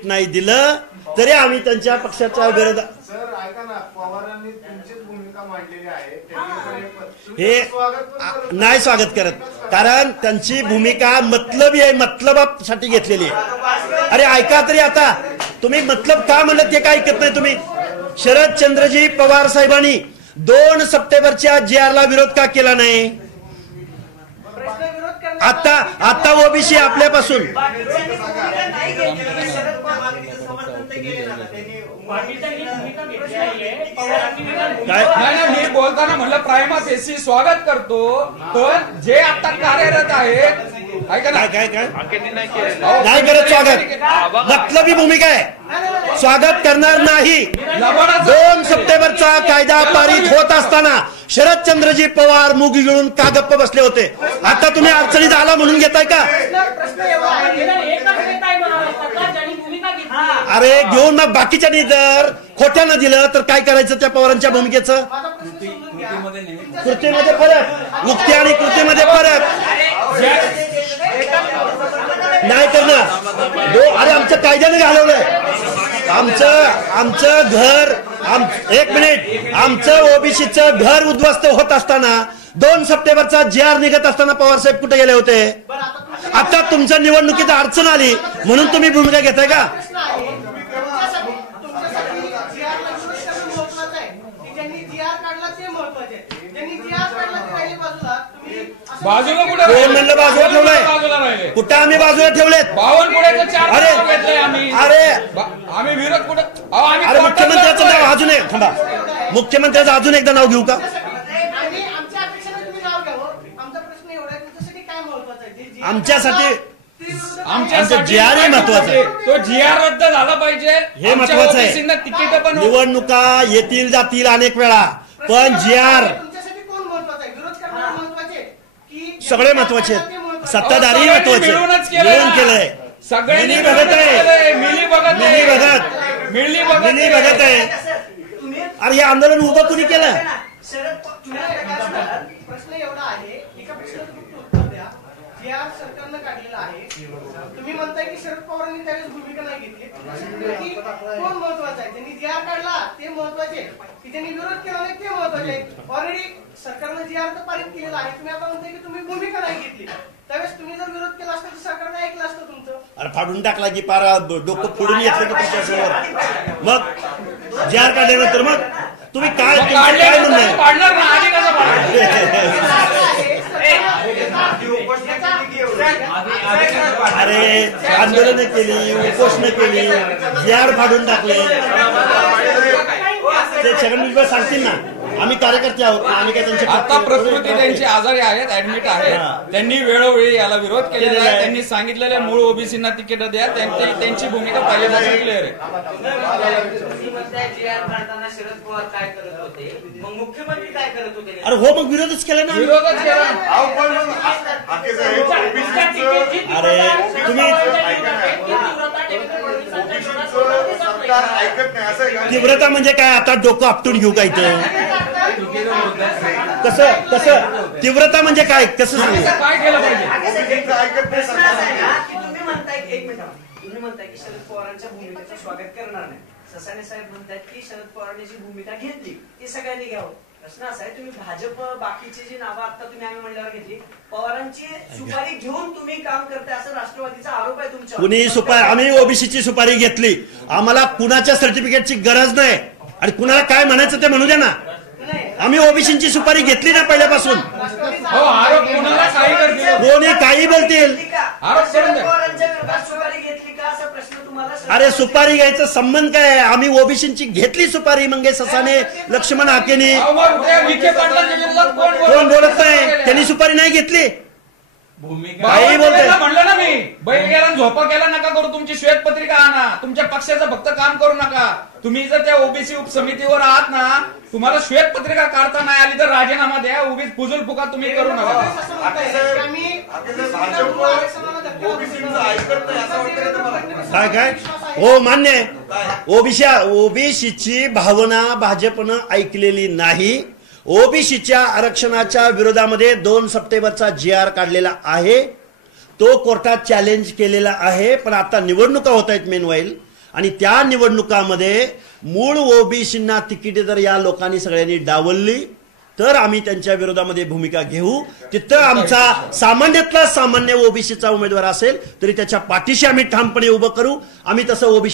Ticket नाही दिलं तरी आम्ही त्यांच्या पक्षाच्या विरोधात सर ऐका ना, पवारांनी तुमचीच भूमिका मांडलेली आहे, हे नाही स्वागत करत, कारण त्यांची भूमिका मतलबी आहे, मतलबासाठी घेतलेली आहे. अरे ऐका तरी, आता तुम्ही मतलब का म्हणलं ते काय ऐकत नाही तुम्ही. शरदचंद्रजी पवार साहेबांनी 2 सप्टेंबरच्या GR ला विरोध का केला नाही. आता ओबीसी आपल्यापासून मी बोलताना म्हणलं प्रायमा फेसी स्वागत करतो, पण जे आता कार्यरत आहेत काय नाही करत स्वागत, मतलबी भूमिका आहे, स्वागत करणार नाही. 2 सप्टेंबरचा कायदा पारित होत असताना शरदचंद्रजी पवार मुग गिळून का गप्प बसले होते. आता तुम्ही अडचणीत आला म्हणून घेताय का. अरे घेऊन मग बाकीच्यांनी जर खोट्यानं दिलं तर काय करायचं त्या पवारांच्या भूमिकेचं. कृतीमध्ये फरक, मुक्ती आणि कृतीमध्ये फरक नाही करणार. अरे आमच्या कायद्याने घालवलंय, आमचं घर, एक मिनिट, आमचं ओबीसीचं घर उद्ध्वस्त होत असताना 2 सप्टेंबरचा GR निघत असताना पवारसाहेब कुठे गेले होते. आता तुमच्या निवडणुकीत अडचण आली म्हणून तुम्ही भूमिका घेताय का. बाजूला कुठे म्हणलं बाजूला ठेवलंय, कुठं आम्ही बाजूला ठेवलेत. आम्ही विरोध कुठे. अरे मुख्यमंत्र्याचं नाव अजून एक थांबा, मुख्यमंत्र्याचं अजून एकदा नाव घेऊ का. आमच्यासाठी आमचं GR हे महत्वाचं आहे, तो GR रद्द झाला पाहिजे हे महत्वाचं आहे. तिकीट पण निवडणुका येतील जातील अनेक वेळा, पण GR सगळे महत्वाचे आहेत, सत्ताधारी महत्वाचे, मिळून केलंय. मिली भगत आहे, मिली भगत आहे. अरे हे आंदोलन उभं कुणी केलं. प्रश्न एवढा आहे, एका प्रश्नाचं उत्तर द्या. GR सरकारनं काढलेलं आहे, तुम्ही म्हणताय की शरद पवारांनी त्यावेळेस भूमिका नाही घेतली. कोण महत्वाचं आहे, ज्यांनी GR काढला ते महत्वाचे, की ज्यांनी विरोध केला नाही ते महत्वाचे. ऑलरेडी सरकारनं GR तर पारित केलेला आहे, तुम्ही आता म्हणताय की तुम्ही भूमिका नाही घेतली. त्यावेळेस तुम्ही जर विरोध केला असता तर सरकारने ऐकलं असतं तुमचं. अरे फाडून टाकला की पारा डोकं फोडून येतलं की तुमच्यासमोर. मग GR काढल्यानंतर मग तुम्ही काय म्हणणं. अरे आंदोलन केली, उपोषण केली, GR फाडून टाकले. ते छगन भुजबळ सांगतील ना, आम्ही कार्यकर्ते आहोत, आम्ही काय त्यांचे. आता प्रकृती त्यांची आजारी आहेत, ऍडमिट आहेत, त्यांनी वेळोवेळी याला विरोध केलेला आहे. त्यांनी सांगितलेल्या मूळ ओबीसींना तिकीट द्या, त्यांची भूमिका पहिल्यापासून क्लिअर आहे. शरद पवार काय करत होते, मग मुख्यमंत्री काय करत होते. अरे हो, मग विरोधच केला ना, विरोधच केला. अरे तुम्ही तीव्रता म्हणजे काय, आता डोकं आपटून घेऊ का इथं. कसं तीव्रता म्हणजे काय, कसं सांगू. काय केलं पाहिजे. तुम्ही म्हणताय की शरद पवारांच्या भूमिकेचं स्वागत करणार नाही. ससाणे साहेब म्हणतात की शरद पवारांनी जी भूमिका घेतली ती सगळ्यांनी घ्यावं. प्रश्न असा आहे, तुम्ही भाजप बाकीची जी नावं आता तुम्ही आम्ही म्हणल्यावर घेतली, पवारांची सुपारी घेऊन तुम्ही काम करताय असं राष्ट्रवादीचा आरोप आहे तुमच्या. कुणी सुपारी, आम्ही ओबीसीची सुपारी घेतली, आम्हाला कुणाच्या सर्टिफिकेटची गरज नाही. आणि कुणाला काय म्हणायचं ते म्हणू द्या ना. आम्ही ओबीसीची सुपारी घेतली ना पहिल्यापासून. कोणी काही बोलतील. अरे सुपारी घ्यायचा संबंध काय. आम्ही ओबीसीची घेतली सुपारी. मंगेश ससाने, लक्ष्मण हाकेनी, कोण बोलत नाही. त्यांनी सुपारी नाही घेतली. काही बोलतोय म्हणलं ना मी. बैल गेला झोपा केला नका करू, तुमची श्वेतपत्रिका आणा, तुमच्या पक्षाचं फक्त काम करू नका. तुम्ही जर त्या ओबीसी उपसमितीवर आहात ना, तुम्हाला श्वेतपत्रिका काढता नाही आली तर राजीनामा द्या. उगीच फुजूल फुका तुम्ही करू नका. काय काय हो मान्य आहे. ओबीसीची भावना भाजपनं ऐकलेली नाही. ओबीसीच्या आरक्षणाच्या विरोधामध्ये 2 सप्टेंबरचा GR काढलेला आहे, तो कोर्टात चॅलेंज केलेला आहे. पण आता निवडणुका होत आहेत मेनवाईल, आणि त्या निवडणुकामध्ये मूळ ओबीसींना तिकीटे जर या लोकांनी सगळ्यांनी डावलली तर आम्ही त्यांच्या विरोधामध्ये भूमिका घेऊ. तिथं आमचा सामान्यातला सामान्य ओबीसीचा उमेदवार असेल तरी त्याच्या पाठीशी आम्ही ठामपणे उभं करू. आम्ही तसं ओबीसी